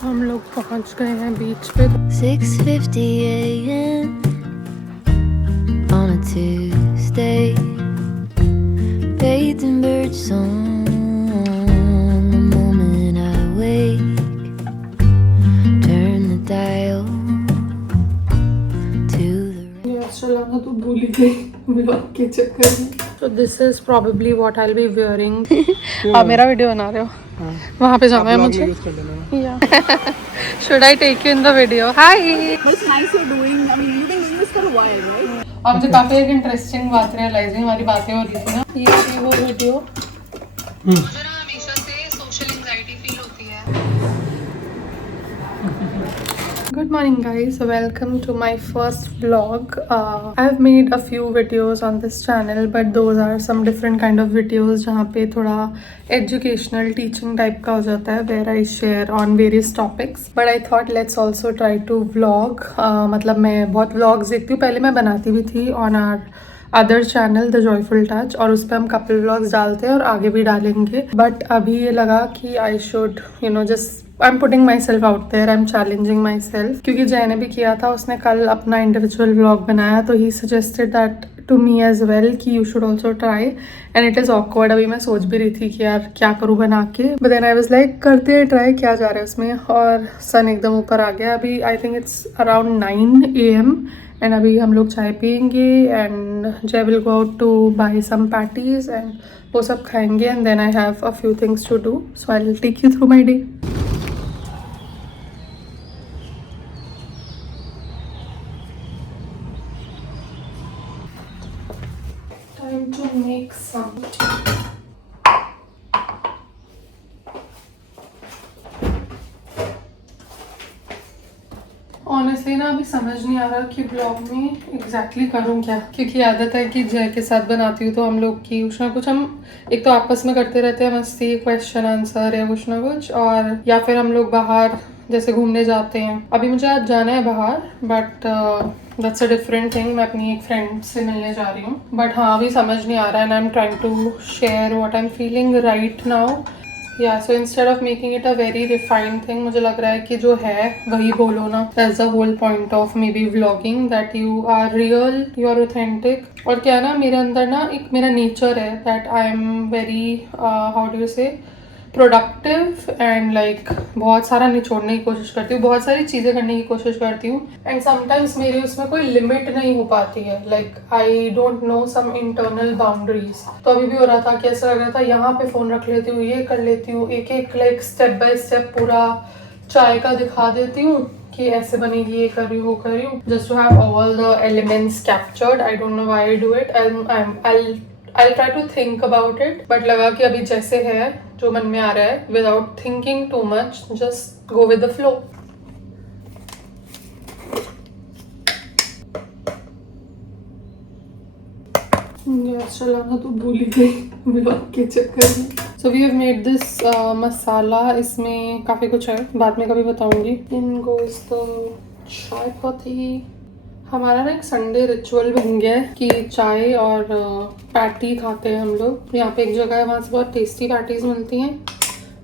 हम लोग पहुंच गए हैं बीच पे। 6:50 a.m. on a Tuesday, bathed in bird song. The moment I wake, turn the dial to the चलाना तो भूल ही गई व्लॉग के चक्कर में। So this is probably what I'll be wearing. आप मेरा वीडियो बना रहे हो? वहाँ पे जाना है मुझे। Yeah. Should I take you in the video? Hi. But it's nice you're doing. I mean, you've been doing this for a while, right? और मुझे काफी एक इंटरेस्टिंग बात रियलाइज हुई, हमारी बातें हो रही थी ना, ये थी वो वीडियो। मुझे ना हमेशा से सोशल एंजाइटी फील होती है। Good morning guys, welcome to my first vlog. I've made a few videos on this channel but those are some different kind of videos जहाँ पे थोड़ा educational teaching type का हो जाता है, where I share on various topics. But I thought let's also try to vlog. मतलब मैं बहुत vlogs देखती हूँ, पहले मैं बनाती भी थी on our other channel the joyful touch, और उस पर हम कपल व्लॉग्स डालते हैं और आगे भी डालेंगे। बट अभी ये लगा कि I should just I am putting myself out there, I am challenging myself, क्योंकि जय ने भी किया था, उसने कल अपना इंडिविजुअल व्लॉग बनाया, तो ही suggested that to me as well कि you should also try, and it is awkward. अभी मैं सोच भी रही थी कि यार क्या करूँ बना के, but then I was like करते हैं ट्राई, क्या जा रहा है उसमें। और सन एकदम ऊपर आ गया, अभी I think it's around 9 AM, and अभी हम लोग चाय पियेंगे and Jay will go out to buy some patties and वो सब खाएंगे, and then I have a few things to do, so I will take you through my day. Time to make some tea. Honestly ना अभी समझ नहीं आ रहा कि ब्लॉग में एग्जैक्टली करूँ क्या, क्योंकि आदत है कि जय के साथ बनाती हूँ तो हम लोग की कुछ ना कुछ हम एक तो आपस में करते रहते हैं मस्ती, क्वेश्चन आंसर या कुछ ना कुछ, और या फिर हम लोग बाहर जैसे घूमने जाते हैं। अभी मुझे आज जाना है बाहर, but that's a different thing, मैं अपनी एक फ्रेंड से मिलने जा रही हूँ। बट हाँ अभी समझ नहीं आ रहा है, and I am trying to share what I am feeling right now. Yeah so instead of making it a very refined thing, मुझे लग रहा है कि जो है वही बोलो ना। That's the whole point of maybe vlogging, that you are real, you are authentic. और क्या ना, मेरे अंदर ना एक मेरा नेचर है that I am very how do you से प्रोडक्टिव, एंड लाइक बहुत सारा निचोड़ने की कोशिश करती हूँ, बहुत सारी चीज़ें करने की कोशिश करती हूँ, एंड समटाइम्स मेरी उसमें कोई लिमिट नहीं हो पाती है, like I don't know some internal boundaries. तो अभी भी हो रहा था कि ऐसा लग रहा था यहाँ पे फ़ोन रख लेती हूँ, ये कर लेती हूँ, एक एक लाइक स्टेप बाय स्टेप पूरा चाय का दिखा देती हूँ कि ऐसे बनेगी, ये कर रही हूँ, वो कर रही हूँ, just to have all the elements captured. I don't know why I do it, I'll try to think about it, but लगा कि अभी जैसे है जो मन में आ रहा है, without thinking too much, just go with the flow. Gas चलाना तो भूल ही गई व्लॉग के चक्कर में। So we have made this मसाला, इसमें काफ़ी कुछ है, बाद में कभी बताऊंगी। In goes the चाय पत्ती। हमारा ना एक संडे रिचुअल बन गया है कि चाय और पैटी खाते हैं हम लोग। यहाँ पे एक जगह है, वहाँ से बहुत टेस्टी पैटीज मिलती हैं,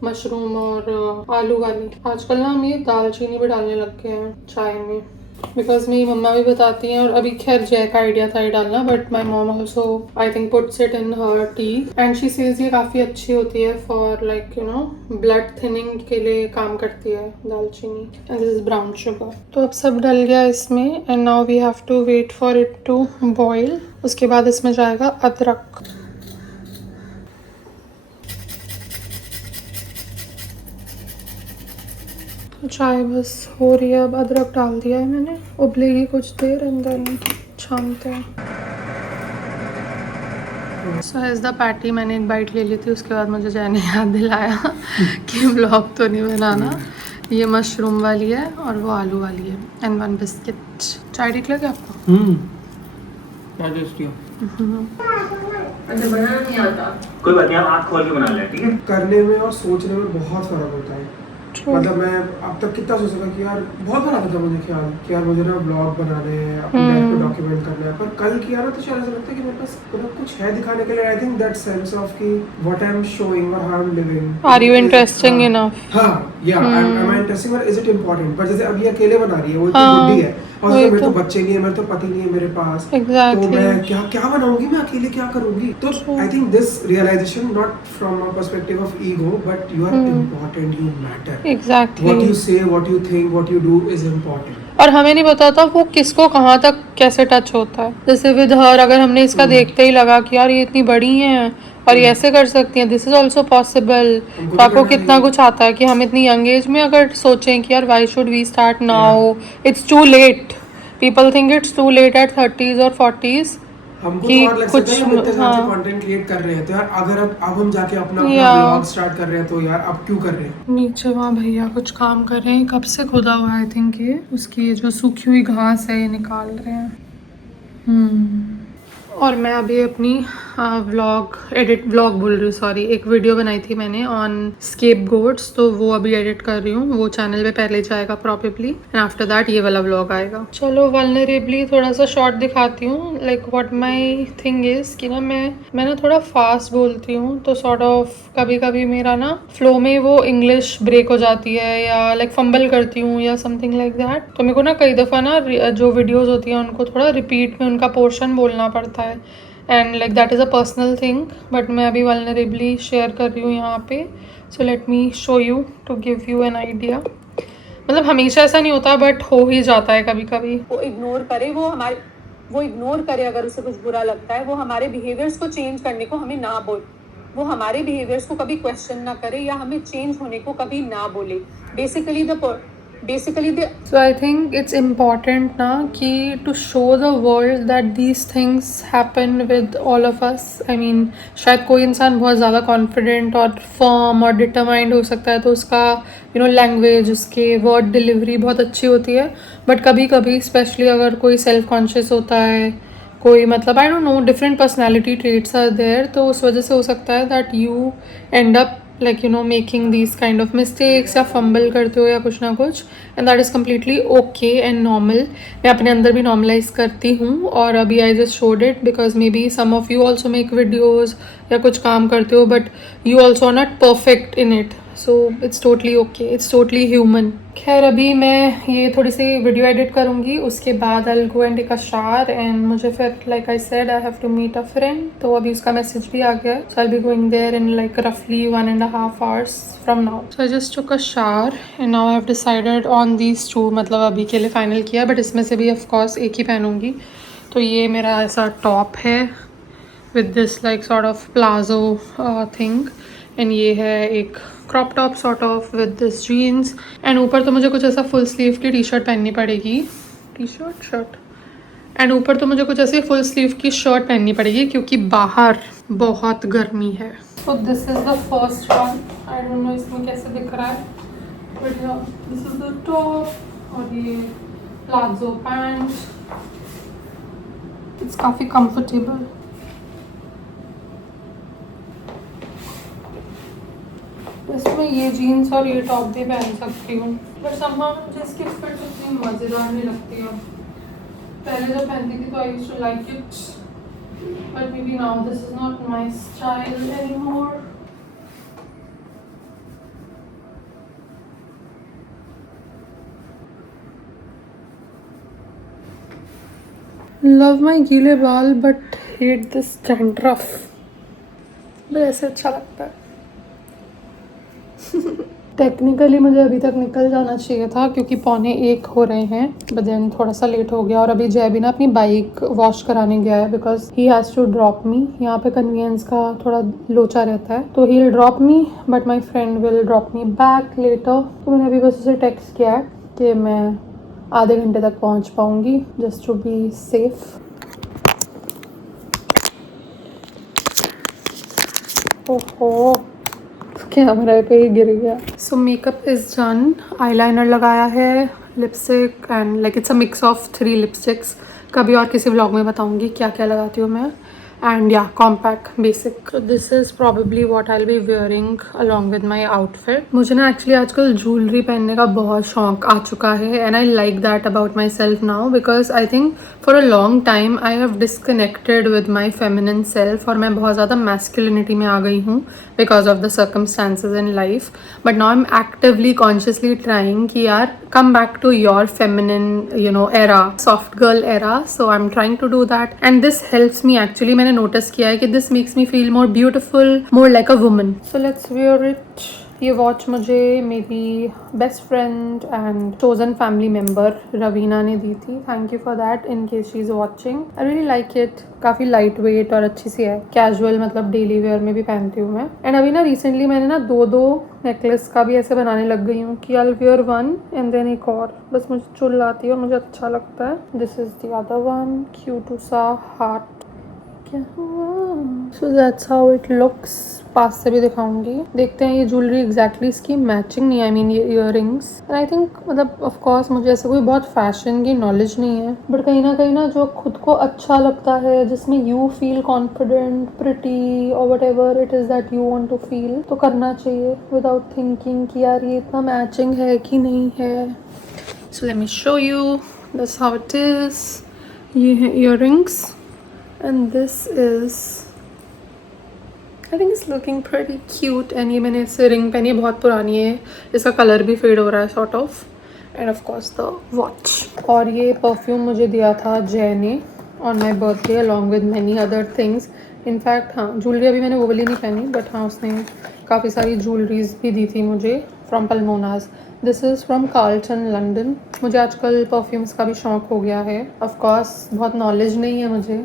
मशरूम और आलू वाली। आजकल ना हम ये दालचीनी भी डालने लग गए हैं चाय में, बिकॉज मेरी मम्मा भी बताती हैं, और अभी खैर जय का आइडिया था ये डालना, but my mom also I think puts it in her tea, and she says ये काफ़ी अच्छी होती है for like you know blood thinning के लिए काम करती है दालचीनी, and this is brown sugar. तो अब सब डल गया इसमें, and now we have to wait for it to boil. उसके बाद इसमें जाएगा अदरक। चाय बस हो रही है, अब अदरक डाल दिया है मैंने, उबलेगी कुछ देर, एंड देन छानते हैं। सो एज द पैटी मैंने एक बाइट ले ली थी, उसके बाद मुझे जय ने याद दिलाया कि व्लॉग तो नहीं बनाना। ये मशरूम वाली है और वो आलू वाली है, एंड 1 बिस्किट। चाय ठीक लगे आपको? क्या टेस्टी हो। बनाना नहीं आता, कोई बात नहीं, आप आँख खोल के बना लें, ठीक है। करने में और सोचने में बहुत फर्क होता है। मतलब मैं अब तक कितना सोच सका कि यार बहुत बार आता था मुझे ख्याल कि यार मुझे ना ब्लॉग बनाने हैं, अपने लाइफ को डॉक्यूमेंट करना है, पर कल किया ना तो शायद ऐसा लगता है कि मेरे पास मतलब कुछ है दिखाने के लिए। I think that sense of कि व्हाट आई एम शोइंग और how I am living, are you interesting enough? हाँ या am I interesting or is it important? पर जैसे अब ये अकेले बना रही है, वो इतनी हाँ, बुड्ढी है और वही मेरे तो तो। बच्चे नहीं है, मेरे तो पति नहीं है मेरे पास, Exactly. तो मैं क्या क्या बनाऊंगी, मैं अकेले क्या करूंगी? तो I think this realization, not from a perspective of ego, but you are important, you matter. Exactly. What you say, what you think, what you do is important. और हमें नहीं पता था वो किसको कहाँ तक कैसे टच होता है। जैसे विद हर अगर हमने इसका देखते ही लगा कि यार ये इतनी बड़ी हैं और ये ऐसे कर सकती हैं, दिस इज ऑल्सो पॉसिबल। हमको तो आपको भी करना कितना है। कुछ आता है कि हम इतनी यंग एज में अगर सोचें कि यार why should we start now, it's too late. People think it's too late at 30s और 40s हमको कि तो और लग सकता है कुछ कि हम इतने साल से हाँ कंटेंट क्रिएट कर रहे हैं, तो यार अगर अब हम जाके अपना अपना या ब्लॉग स्टार्ट कर रहे हैं, तो यार अब क्यों कर रहे हैं? नीचे वहाँ भैया कुछ काम कर रहे हैं, कब से खुदा हुआ है आई थिंक ये, उसकी ये जो सूखी हुई घास है ये निकाल रहे हैं। और मैं अभी अपनी व्लॉग बोल रही हूँ, सॉरी, एक वीडियो बनाई थी मैंने ऑन स्केपगोट्स, तो वो अभी एडिट कर रही हूँ। वो चैनल पे पहले जाएगा प्रॉबेबली एंड आफ्टर दैट ये वाला व्लॉग आएगा। चलो वल्नरेबली थोड़ा सा शॉर्ट दिखाती हूँ। Like what my thing is कि ना मैं ना थोड़ा फास्ट बोलती हूँ, तो सॉर्ट ऑफ कभी कभी मेरा ना फ्लो में वो इंग्लिश ब्रेक हो जाती है या लाइक फंबल करती हूँ या समथिंग लाइक दैट। तो मेरे को ना कई दफ़ा ना जो वीडियोज़ होती हैं उनको थोड़ा रिपीट में उनका पोर्शन बोलना पड़ता है and like that is a personal thing, but मैं अभी वल्नरेबली शेयर कर रही हूँ यहाँ पे। So let me show you to give you an idea. मतलब हमेशा ऐसा नहीं होता बट हो ही जाता है कभी कभी। वो इग्नोर करे, वो इग्नोर करे अगर उसे कुछ बुरा लगता है, वो हमारे बिहेवियर्स को चेंज करने को हमें ना बोले, वो हमारे बिहेवियर्स को कभी क्वेश्चन ना करे या हमें चेंज होने को कभी ना बोले। Basically So I think it's important ना कि to show the world that these things happen with all of us. I mean शायद कोई इंसान बहुत ज़्यादा confident और firm और determined हो सकता है, तो उसका language, उसके word delivery बहुत अच्छी होती है, but कभी कभी स्पेशली अगर कोई self conscious होता है, कोई मतलब I don't know different personality traits are there, तो उस वजह से हो सकता है that you end up like making these kind of mistakes या fumble करते हो या कुछ ना कुछ, and that is completely okay and normal. मैं अपने अंदर भी normalize करती हूँ और अभी I just showed it because maybe some of you also make videos या कुछ काम करते हो but you also are not perfect in it, so it's totally okay, it's totally human. खैर अभी मैं ये थोड़ी सी वीडियो एडिट करूँगी, उसके बाद I'll go and take a shower and मुझे फिर like I said I have to meet a friend, तो अभी उसका मैसेज भी आ गया, so I'll be going there in like roughly 1.5 hours from now. So I just took a shower and now I have decided on these two, मतलब अभी के लिए final किया, बट इसमें से भी of course एक ही पहनूंगी। तो ये मेरा ऐसा टॉप है with this like sort of plazo thing, and ये है एक crop top sort of with this jeans, and ऊपर तो मुझे कुछ ऐसा फुल स्लीव की टी शर्ट पहननी पड़ेगी, टी शर्ट एंड ऊपर तो मुझे कुछ ऐसे फुल स्लीव की शर्ट पहननी पड़ेगी क्योंकि बाहर बहुत गर्मी है। So this is the first one, I don't no इसमें कैसे दिख रहा है, but this is the top और ये प्लाजो पैंट, इट्स काफ़ी कंफर्टेबल। इसमें ये जीन्स और ये टॉप भी पहन सकती हूँ, बट समहाउ मुझे इसकी फिट उतनी मज़ेदार नहीं लगती है। पहले जब पहनती थी तो I used to like it, but maybe now this is not my style anymore. Love my गीले बाल but hate this dandruff, but ऐसे अच्छा लगता है। टेक्निकली मुझे अभी तक निकल जाना चाहिए था क्योंकि 12:45 हो रहे हैं, बट देन थोड़ा सा लेट हो गया और अभी जय भी ना अपनी बाइक वॉश कराने गया है because he has to drop me. यहाँ पे कन्वीनियंस का थोड़ा लोचा रहता है, तो he will drop me but my friend will drop me back later. तो मैंने अभी बस उसे टेक्स्ट किया है कि मैं आधे घंटे तक पहुँच पाऊँगी, जस्ट टू बी सेफ। ओहो कैमरा पे ही गिर गया। सो मेकअप इज़ डन, आईलाइनर लगाया है, lipstick and like it's a mix of 3 lipsticks. कभी और किसी व्लॉग में बताऊंगी क्या क्या लगाती हूँ मैं। and yeah, compact basic. So this is probably what I'll be wearing along with my outfit. मुझे ना actually आजकल jewelry पहनने का बहुत शौक आ चुका है and I like that about myself now because I think for a long time I have disconnected with my feminine self और मैं बहुत ज़्यादा masculinity में आ गई हूँ because of the circumstances in life. But now I'm actively consciously trying कि यार come back to your feminine era, soft girl era. So I'm trying to do that and this helps me actually. मैंने notice किया है कि this makes me feel more beautiful, more like a woman. So let's wear it. ये watch मुझे मेरी best friend and chosen family member Raveena ने दी थी. Thank you for that in case she is watching. I really like it. काफ़ी light weight और अच्छी सी है. Casual मतलब डेली वेयर में भी पहनती हूँ मैं. एंड अभी ना रिसेंटली मैंने ना दो नेकलेस का भी ऐसे बनाने लग गई हूँ कि I will wear one and then एक और. बस मुझे चुल आती है और मुझे अच्छा लगता है. This is the other one. Cute सा हार्ट. क्या हुआ? So that's how it looks. पास से भी दिखाऊंगी. देखते हैं ये ज्वेलरी एग्जैक्टली इसकी मैचिंग नहीं है. आई मीन ये इयररिंग्स. एंड आई थिंक मतलब ऑफ कोर्स मुझे ऐसे कोई बहुत फैशन की नॉलेज नहीं है बट कहीं ना जो खुद को अच्छा लगता है जिसमें यू फील कॉन्फिडेंट, प्रिटी और whatever it is that you want to feel तो करना चाहिए विदाउट थिंकिंग कि यार ये इतना मैचिंग है कि नहीं है. सो let me show you this how it is. ये है earrings and this is I think it's looking pretty cute. and ये मैंने इससे रिंग पहनी है. बहुत पुरानी है. इसका कलर भी फेड हो रहा है sort of. and of course the watch. और ये परफ्यूम मुझे दिया था जय ने on my birthday along with many other things. in fact हाँ ज्वेलरी अभी मैंने वो वाली नहीं पहनी बट हाँ उसने काफ़ी सारी ज्वेलरीज भी दी थी मुझे from Palmonas. This is from Carlton London. मुझे आजकल परफ्यूम्स का भी शौक हो गया है. of course बहुत नॉलेज नहीं है मुझे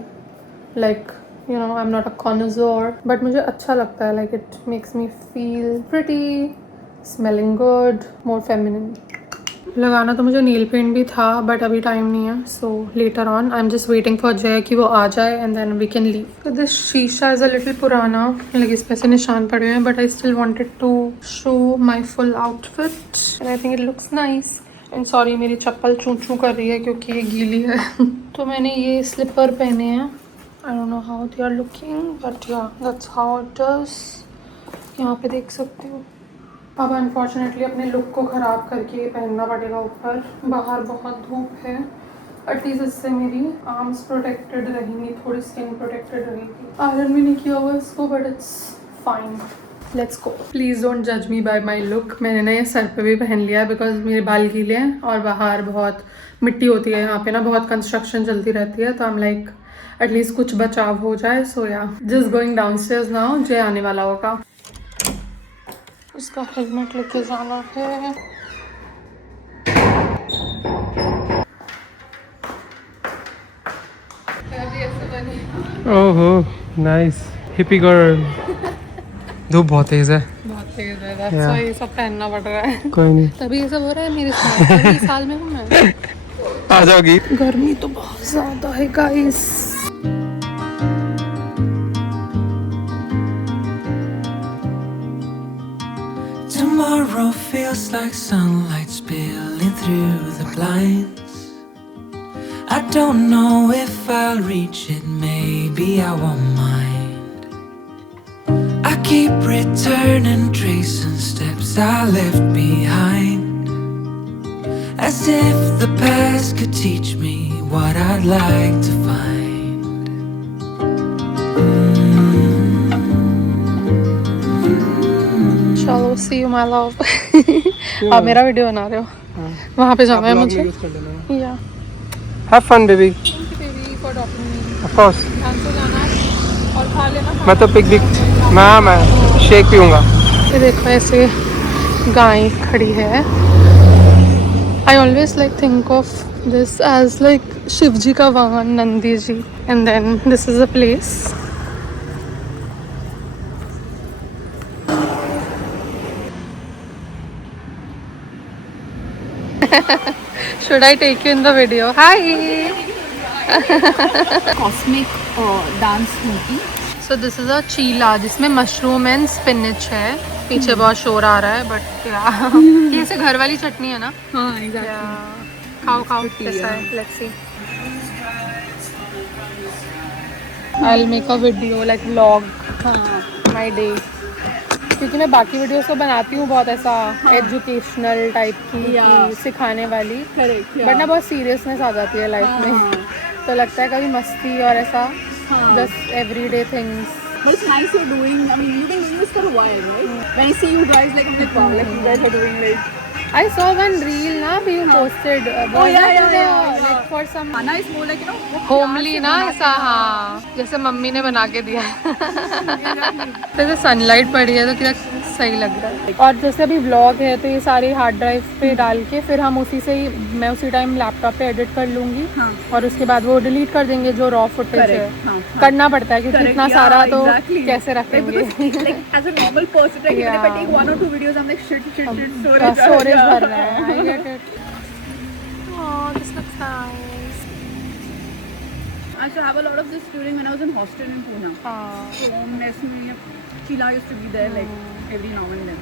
like I'm not a connoisseur but मुझे अच्छा लगता है. like it makes me feel pretty, smelling good, more feminine. लगाना तो मुझे नेल पेंट भी था बट अभी टाइम नहीं है. So later on I am just waiting for Jay कि वो आ जाए and then we can leave. तो दिस शीशा इज़ अ लिटिल पुराना. like इस पे से निशान पड़े हुए हैं but I still wanted to show my full outfit and I think it looks nice. And sorry मेरी चप्पल चूँ चूँ कर रही है क्योंकि ये गीली है. तो मैंने ये स्लीपर पहने हैं. I don't know how they are looking but yeah that's how it is. यहाँ पे देख सकते हो. अब अनफॉर्चुनेटली अपने लुक को ख़राब करके पहनना पड़ेगा ऊपर. बाहर बहुत धूप है. एटलीस्ट इससे मेरी आर्म्स प्रोटेक्टेड रहेंगी, थोड़ी स्किन प्रोटेक्टेड रहेगी. आयरन भी नहीं किया हुआ इसको but it's fine. Let's go. Please don't जज मी बाय माई लुक. मैंने ना ये सर पे भी पहन लिया बिकॉज मेरे बाल गीले हैं और बाहर बहुत मिट्टी होती है. यहाँ पे ना बहुत कंस्ट्रक्शन चलती रहती है तो आई एम लाइक एटलीस्ट कुछ बचाव हो जाए. सो या जस्ट गोइंग डाउनस्टेयर्स नाउ. जय आने वाला होगा. उसका हेलमेट लेके जाना है. ओहो नाइस. Hippie girl. धूप बहुत तेज है. बहुत तेज है. दैट्स व्हाई ये सब पहनना पड़ रहा है. कोई नहीं. तभी ये सब हो रहा है मेरे साथ. अभी साल में हूँ मैं. आ जाओगी. गर्मी तो बहुत ज़्यादा है guys. Tomorrow feels like sunlight spilling through the blinds. I don't know if I'll reach it, maybe I won't mind. I keep returning, tracing steps I left behind, as if the past could teach me what I'd like to find. चलो सी you my love. आप मेरा video बना रहे हो. वहाँ पे जाना है मुझे. Yeah have fun baby. Baby for doctor. Of course. ध्यान से जाना और खा लेना. मैं तो पिकनिक मैं शेक पीऊंगा. ये देखो ऐसे गाय खड़ी है. I always like think of this as like Shiv ji का वाहन Nandi ji and then this is a place. Should I take you in the video? Hi. Cosmic dance movie. So this is a चीला जिसमें मशरूम एंड स्पिनच है. पीछे बहुत शोर आ रहा है but ये ऐसे घर वाली चटनी है ना. हाँ एग्जैक्टली. खाओ खाओ कैसा है. Let's see. I'll make a video like vlog हाँ my day. क्योंकि मैं बाकी वीडियोस तो बनाती हूँ बहुत ऐसा एजुकेशनल टाइप की Yeah. कि सिखाने वाली, करेक्ट बट ना बहुत सीरियसनेस आ जाती है लाइफ में. तो लगता है कभी मस्ती और ऐसा हाँ. just everyday things. But it's nice you're doing. I mean, you've been doing this for a while, right? When I see you guys, like, I'm like, wow, like you guys are doing like. I saw one reel na you posted. Oh, yeah. Like for some Hana is more like, you know, homely ना ऐसा, हाँ जैसे mummy ने बना के दिया. जैसे sunlight पड़ी है तो कितना सही लग रहा है. और जैसे अभी व्लॉग है तो ये सारे हार्ड ड्राइव पे डाल के फिर हम उसी से ही मैं उसी टाइम लैपटॉप पे एडिट कर लूँगी. हाँ. और उसके बाद वो डिलीट कर देंगे जो रॉ फुटेज है. Correct, हाँ. करना पड़ता है क्योंकि Correct, इतना yeah, सारा तो exactly. कैसे रखेंगे. Because, like, as a normal person, like, even if I Yeah. take 1 or 2 videos, I'm like, shit, storage. Storage yeah. भर रहा है. I get it. Oh, this looks nice. I used to have a lot of this during when I was in hostel in Pune. हाँ. So, mess में chila used to be there like every now and then.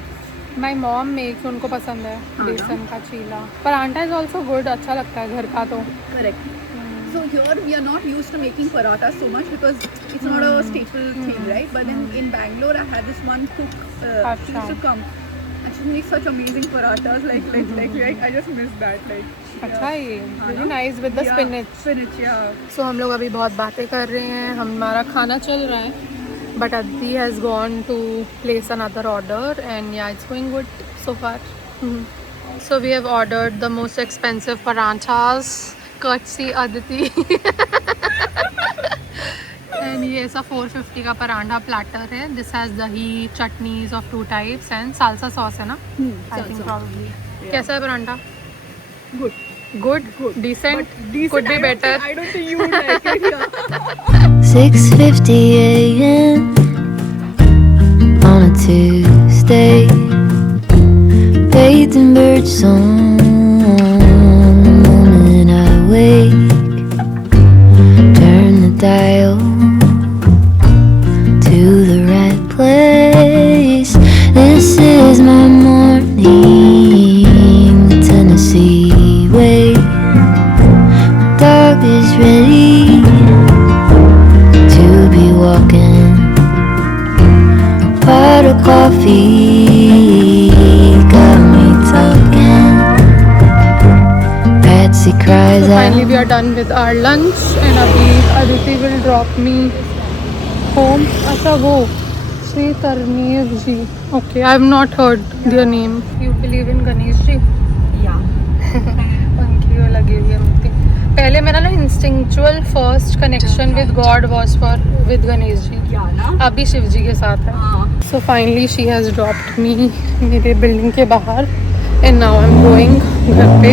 My mom makes, उनको पसंद है बेसन का चीला. परांठा is also good, अच्छा लगता है घर का तो. Correct. So here we are not used to making paratha so much because it's not a staple thing, right? But then in Bangalore, I had this one cook. She used to come, and she makes such amazing parathas. Like I just miss that. Like. अच्छा है ये, हाँ very ना? Nice with the Yeah, spinach. Spinach, yeah. सो हम लोग अभी बहुत बातें कर रहे हैं, हमारा खाना चल रहा है. But Addi has gone to place another order and yeah it's going good so far. So we have ordered the most expensive parathas courtesy Aditi. And ये ऐसा 450 का परांठा प्लेटर है. This has dahi, chutneys of 2 types and salsa sauce है ना. I think probably. कैसा है परांठा? Good. Good, decent, could be better. I don't think you would like it. Yeah. 6:50 a.m. on a Tuesday. Bathed in bird song. The moment I wake, turn the dial to the right place. This is my morning, the Tennessee way. My dog is ready to be walking. A pot of coffee got me talking. Patsy cries So finally out. we are done with our lunch and abhi Aditi will drop me home. अच्छा वो Sri Tarnev ji. Okay, I have not heard their name. You believe in Ganesh ji? Yeah. उनकी वो लगी हुई है मूर्ति. पहले मेरा ना instinctual first connection with god was for with Ganesh ji. Yeah, ना? अभी शिव जी के साथ है. हाँ. So finally she has dropped me मेरे बिल्डिंग के बाहर and now I am going घर पे.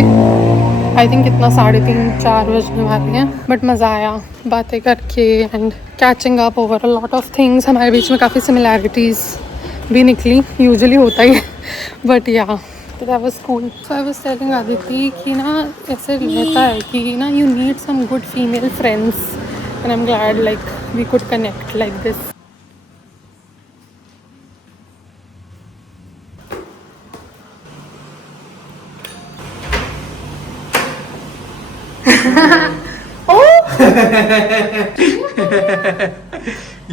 आई थिंक कितना 3:30-4 बजने वाले हैं. बट मज़ा आया बातें करके and catching up over a lot of things. हमारे बीच में काफ़ी सिमिलैरिटीज़ भी निकली, यूजुअली होता ही है. बट या तो that was cool. So I was telling Aditi कि ना ऐसे रहता है कि ना you need some good female friends and I am glad like we could connect like this.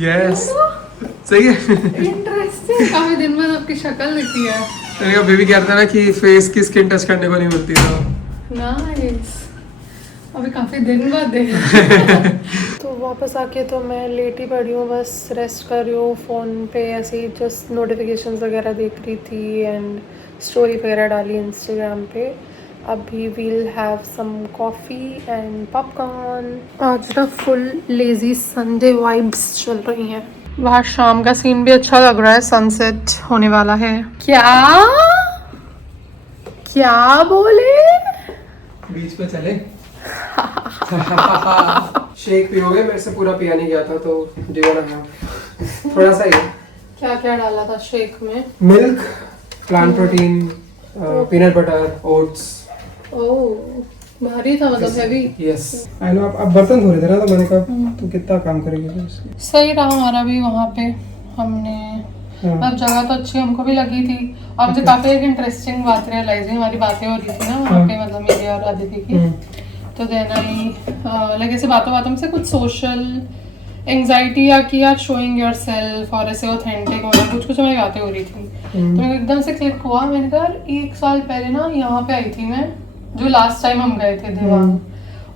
Yes सही है. इंटरेस्टिंग. काफी दिन बाद आपकी शक्ल दिखी है. मैंने कहा बेबी कहता ना कि फेस की स्किन टच करने को नहीं मिलती तो नाइस. अभी काफी दिन बाद देखा. तो वापस आके तो मैं लेट ही पड़ी हूँ, बस रेस्ट कर रही हूँ. फ़ोन पे ऐसे ही जस्ट नोटिफिकेशंस वगैरह देख रही थी एंड स्टोरी वगैरह डाली इंस्टाग्राम पे. अभी we'll have some coffee and popcorn. आज the full lazy Sunday vibes चल रही हैं. बाहर शाम का सीन भी अच्छा लग रहा है, सनसेट होने वाला है. क्या क्या बोले? बीच पे चले. शेक पियोगे? मेरे से पूरा पिया नहीं गया था तो do you want to have थोड़ा सा ही. क्या क्या डाला था शेक में? Milk, plant protein, peanut butter, oats. Oh भारी था, मतलब हैवी. Yes I know. अब बर्तन धो रहे थे ना तो मैंने कहा तू कितना काम करेगी फिर इसलिए. सही रहा हमारा भी वहाँ पे. हमने मतलब जगह तो अच्छी हमको भी लगी थी और मुझे काफी एक इंटरेस्टिंग बात रियलाइज हुई. हमारी बातें हो रही थी ना वहाँ पे, मतलब मेरी और आदित्य की. तो देन आई लाइक ऐसे बातों बातों में से कुछ सोशल एंग्जाइटी या कि यार शोइंग योर सेल्फ और ऐसे ऑथेंटिक होना, कुछ कुछ मेरी बातें हो रही थी। तो मेरे को एकदम से क्लिक हुआ, मैंने कहा 1 साल पहले ना यहाँ पे आई थी मैं, जो लास्ट टाइम हम गए थे देवांग,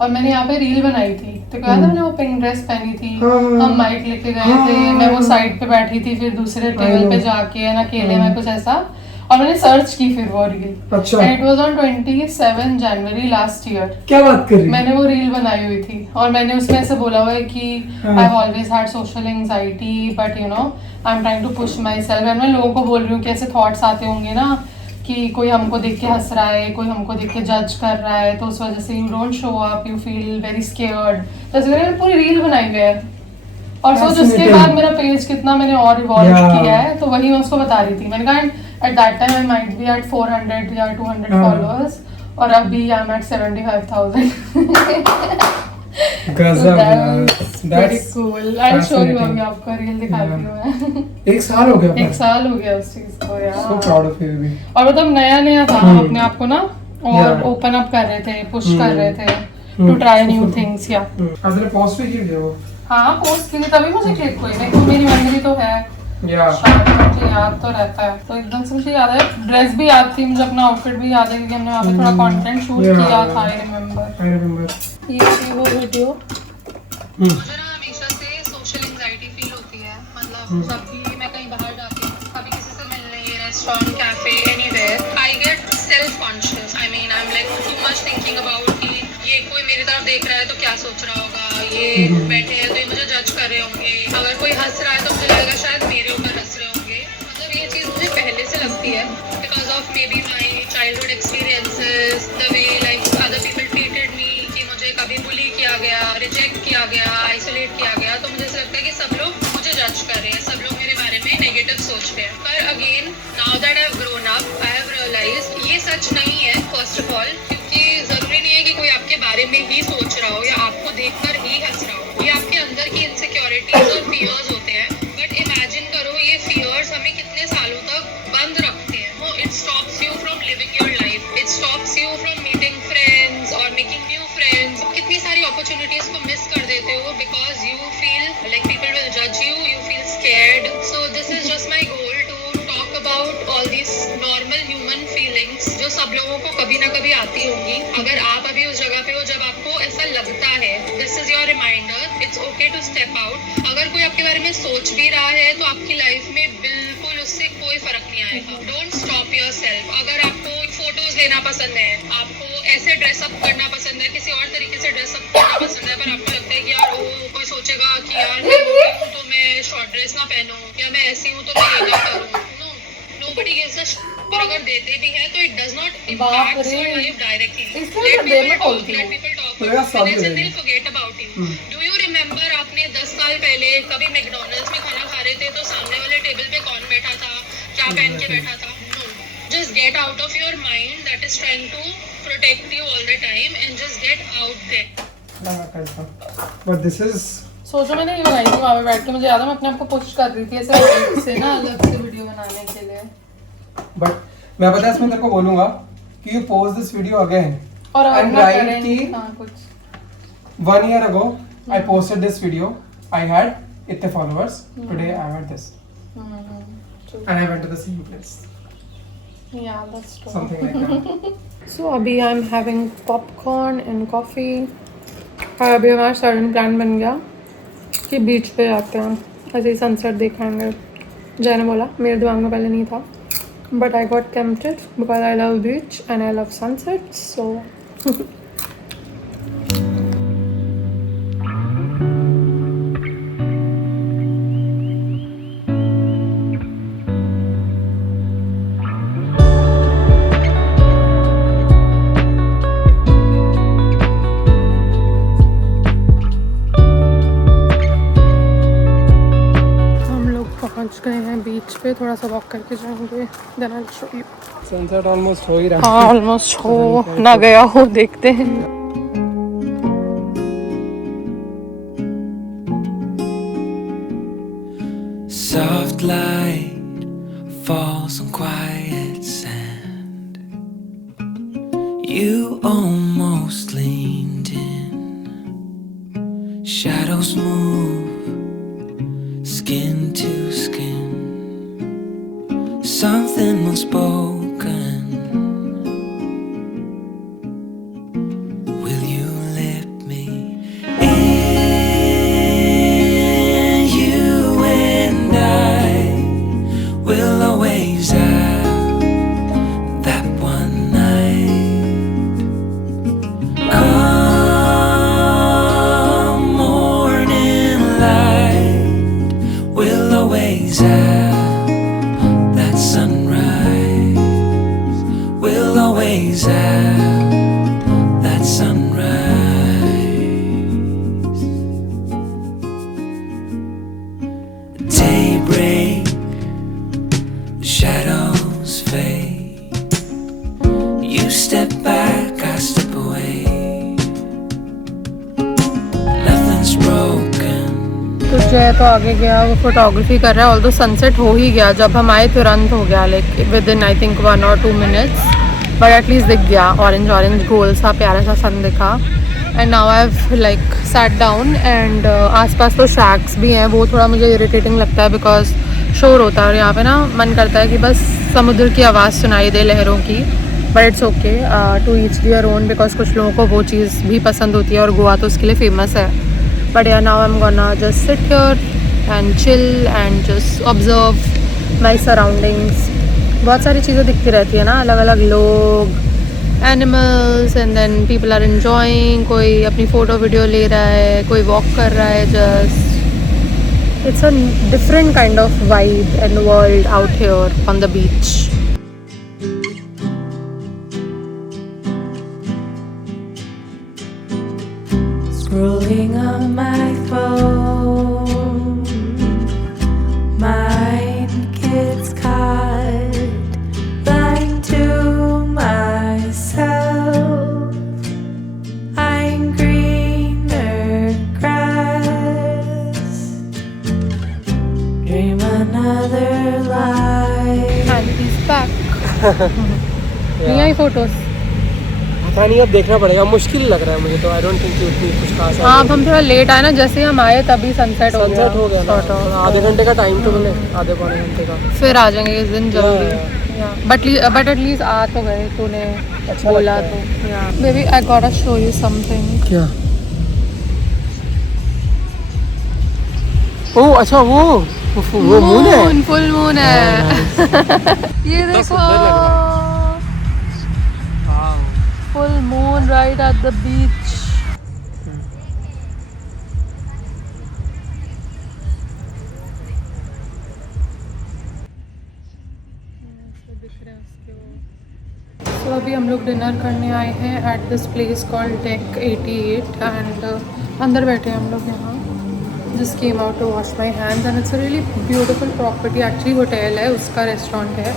और मैंने यहाँ पे रील बनाई थी। तो क्या था, मैंने वो पिंक ड्रेस पहनी थी, हम माइक लेके गए थे, मैं वो साइड पे बैठी थी, फिर दूसरे टेबल पे जाके ना अकेले में कुछ ऐसा, और मैंने सर्च की फिर वो रील। अच्छा। And it was on 27 January last year. क्या बात कर रही है? मैंने वो रील बनाई हुई थी और मैंने उसमें ऐसे बोला हुआ है कि I have always had social anxiety but you know I am trying to push myself. And मैं लोगों को बोल रही हूँ कि ऐसे थॉट्स आते होंगे ना कि कोई हमको देख के हंस रहा है, कोई हमको देख के जज कर रहा है, तो उस वजह से you don't show up, you feel very scared. तो ऐसे मैंने पूरी रील बनाई हुई है और सोच उसके बाद मेरा पेज कितना मैंने और इवॉल्व किया है, तो वही मैं उसको बता रही थी। मैंने कहा at that time I might be at 400 या 200 फॉलोअर्स और अभी आई एम एट 75,000। गजब यार, very that's cool. I show you, अभी आपको रील दिखाती हूँ मैं। 1 साल हो गया। 1 साल हो गया उस चीज को यार। सो प्राउड ऑफ यू भी। और मतलब नया नया था, हम अपने आप को ना और ओपन अप कर रहे थे, पुश कर रहे थे टू ट्राई न्यू थिंग्स। या आपने पोस्ट भी की वो? हाँ पोस्ट की थी, तभी मुझे क्लिक हुई। देखो मेरी मेमोरी तो है, शायद मुझे याद तो रहता है, तो एकदम से मुझे याद है। ड्रेस भी याद थी मुझे, अपना आउटफिट भी याद है क्योंकि हमने वहाँ पे थोड़ा कंटेंट शूट किया था। आई रिमेम्बर ये थी वो वीडियो। मुझे ना हमेशा से सोशल एंजाइटी फील होती है, मतलब जब भी मैं कहीं बाहर जाती हूँ, कभी किसी से मिलने, restaurant, cafe, anywhere, I get self conscious. I mean I am like too much thinking about कि ये कोई मेरी तरफ देख रहा है तो क्या सोच रहा होगा, ये बैठे हैं तो ये मुझे जज कर रहे होंगे, अगर कोई हंस रहा है तो मुझे लगेगा शायद मेरे ऊपर हंस रहे होंगे। मतलब ये चीज़ मुझे पहले से लगती है because of may be my childhood experiences, the way like other people treated me, कि मुझे कभी बुली किया गया, रिजेक्ट किया गया, आइसोलेट किया गया, तो मुझे ऐसा लगता है कि सब लोग मुझे जज कर रहे हैं, सब लोग मेरे बारे में नेगेटिव सोच रहे हैं। पर again now that I have grown up, I have realised ये सच नहीं है। फर्स्ट ऑफ ऑल क्योंकि ज़रूरी नहीं है कि कोई आपके बारे में ही सोच रहा हो या आपको देखकर ही हंस रहा हो, ये आपके अंदर की इनसिक्योरिटीज और फियर्स होते हैं। बट इमेजिन करो ये फियर्स हमें कितने सालों तक बंद रखते हैं। वो it stops you from living your life, it stops you from meeting friends और मेकिंग न्यू फ्रेंड्स। कितनी सारी अपॉर्चुनिटीज को मिस कर देते हो because you feel like people will जज you, you feel scared. So this is just my goal to talk about all this normal human feelings जो सब लोगों को कभी ना कभी आती होंगी। अगर आप अभी उस जगह पे हो जब आपको ऐसा लगता है, this is your reminder, it's okay to step out. अगर कोई आपके बारे में सोच भी रहा है तो आपकी लाइफ में बिल्कुल उससे कोई फर्क नहीं आएगा। Don't stop your self. अगर आपको फोटोज लेना पसंद है, आपको ऐसे ड्रेसअप करना पसंद है, किसी और तरीके से ड्रेसअप करना पसंद है, पर आपको लगता है कि यार वो कोई सोचेगा कि यार मैं मोटी हूँ तो मैं शॉर्ट ड्रेस ना पहनूं, या मैं ऐसी हूँ तो मैं ये ना करूँ, nobody gives a shit। और अगर देते भी हैं तो it does not impact your life directly। Let people talk, let people talk minutes and they'll forget about you। Do you remember आपने 10 साल पहले कभी मैकडॉनल्ड्स में खाना खा रहे थे तो सामने वाले टेबल पे कौन बैठा था, क्या पहन के बैठा था? No, just get out of your mind that is trying to protect you all the time and just get out there। But this is सोचो मैंने ये बनाई थी वहाँ पे बैठ के, मुझे याद है मैं अपने आप को पुश कर रही थी ऐसे से ना अलग से वीडियो बनाने के लिए। बट मैं पता है इसमें तेरे को बोलूंगा कि you post this video again और एंड मैं राइट करें कि कुछ 1 year ago I posted this video, I had इतने followers, today I had this and I went to the same place, Yeah, that's true. something like that। So अभी I'm having popcorn and coffee और अभी हमारा sudden plan बन गया कि बीच पे जाते हैं, ऐसे ही सनसेट देखेंगे। जय ने बोला, मेरे दिमाग में पहले नहीं था, but I got tempted because I love beach and I love sunset. सो पहुंच गए हैं बीच पे, थोड़ा सा वॉक करके जाएंगे, then I will show you. Sunset almost हो ही रहा है। हाँ ऑलमोस्ट हो ना गया हो, देखते हैं। Soft light falls on quiet sand. You almost leaned in. Shadows move skin to skin, something unspoken. Will you let me in? You and I will always have that one night. Come morning light, we'll always have that sunrise. We'll always have that sunrise. Daybreak, the shadows fade. You step back, I step away. Nothing's broken. तो जय तो आगे गया, वो photography कर रहा है। Although sunset हो ही गया, जब हम आए तुरंत हो गया, like with in I think 1 or 2 minutes, but at least दिख गया। ऑरेंज गोल सा प्यारा सा सन दिखा। And now I have like sat down and आसपास तो शैक्स भी हैं, वो थोड़ा मुझे इरिटेटिंग लगता है बिकॉज शोर होता है और यहाँ पे ना मन करता है कि बस समुद्र की आवाज़ सुनाई दे, लहरों की। But it's okay, to each their own, because कुछ लोगों को वो चीज़ भी पसंद होती है और गोवा तो उसके लिए फेमस है। बट या now I am gonna just sit here and chill and just observe my surroundings. बहुत सारी चीज़ें दिखती रहती है ना, अलग अलग लोग, animals, and then people are enjoying. कोई अपनी फ़ोटो वीडियो ले रहा है, कोई वॉक कर रहा है, just it's a different kind of vibe and world out here on the beach. Scrolling on my phone, mind gets caught lying to myself. I'm greener grass, dream another life. And he's back. नहीं आई photos? पता नहीं, अब देखना पड़ेगा। मुश्किल लग रहा है मुझे तो। आई डोंट थिंक कि उतनी कुछ खास है। हाँ, अब हम थोड़ा लेट आए ना, जैसे हम आए तभी सनसेट हो गया ना। आधे घंटे का टाइम तो मिले, आधे पौने घंटे का। फिर आ जाएंगे इस दिन जल्दी। बट एटलीस्ट आ तो गए, तूने अच्छा बोला तो। Baby I gotta show you something. क्या? ओह अच्छा, वो मून है। फुल मून है। ये देखो, full moon right at the beach. तो अभी हम लोग डिनर करने आए हैं at this place called deck 88 and अंदर बैठे हैं हम लोग यहाँ। Just came out to wash my hands and it's a really beautiful property. Actually hotel है, उसका रेस्टोरेंट है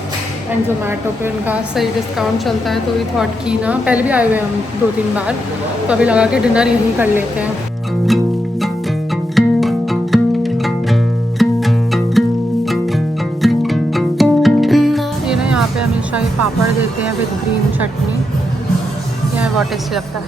एंड जोमेटो पे उनका सही डिस्काउंट चलता है। तो वी थॉट की ना, पहले भी आए हुए हैं हम 2-3 बार, तो अभी लगा के डिनर यहीं कर लेते हैं। ये ना यहाँ पे हमेशा ये पापड़ देते हैं विद ग्रीन चटनी। ये बहुत टेस्टी लगता है।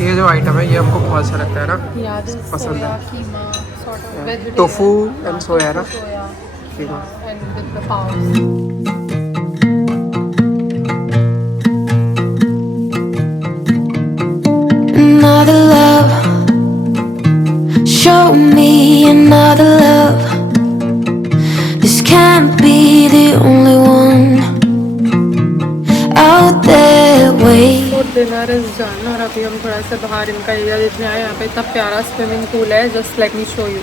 ये जो आइटम है ये हमको बहुत अच्छा लगता है ना, पसंद है। टोफू एंड सोया ना, कीमा। Another love, show me another love. This can't be the only one out there waiting. Dinner is done और अभी हम थोड़ा सा बाहर इनका एरिया देखने आए। यहाँ पे इतना प्यारा स्विमिंग पूल है, just let me show you.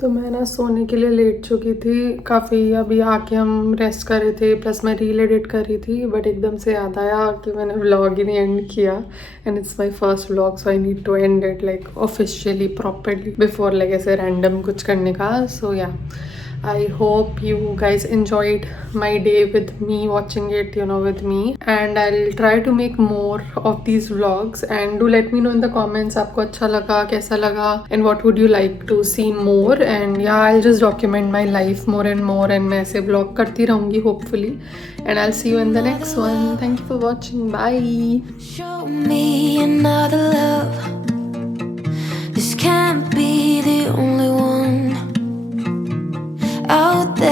तो मैं ना सोने के लिए लेट चुकी थी काफ़ी। अभी आके हम रेस्ट कर रहे थे, प्लस मैं रील एडिट कर रही थी, बट एकदम से याद आया कि मैंने व्लॉग ही नहीं एंड किया and it's my first vlog, so I need to end it like officially properly before like ऐसे रैंडम कुछ करने का। सो या I hope you guys enjoyed my day with me, watching it, with me. And I'll try to make more of these vlogs. And do let me know in the comments आपको अच्छा लगा, कैसा लगा, and what would you like to see more. And yeah, I'll just document my life more and more. And मैं ऐसे vlog करती रहूँगी hopefully. And I'll see you in the next one. Thank you for watching. Bye. Show me another love. This can't be the only one out there.